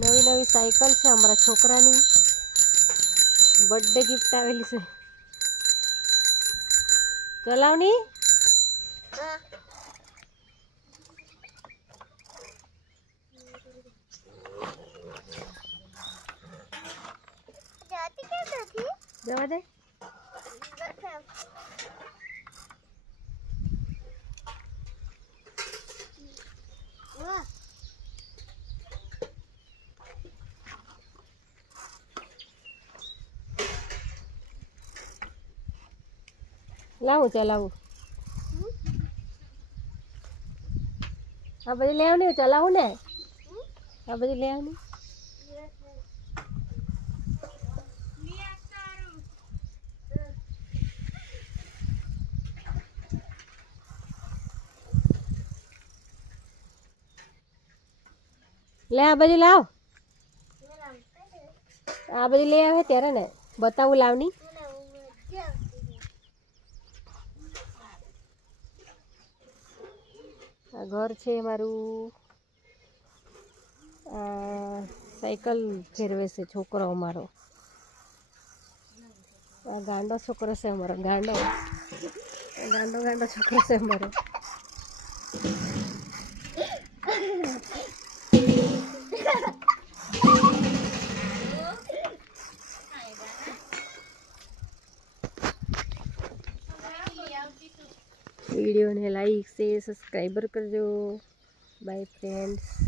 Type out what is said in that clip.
नवी नवी cycle से हमारा छोकरानी birthday gift आवेली से चलावनी जवा दे लावू चलावू आ बधी ले आवनी चलावू ने आ बधी ले आवनी ले आ बधी लाव आ बधी ले आवे त्यारे ने बतावू लावनी आ घर छे मारू साइकल फेरवे से छोकरो अमारो आ गांडो छोकरो से अमारो गांडो गांडो गांडो छोकरो से अमारो वीडियो ने लाइक से सब्सक्राइबर करजो बाय फ्रेंड्स।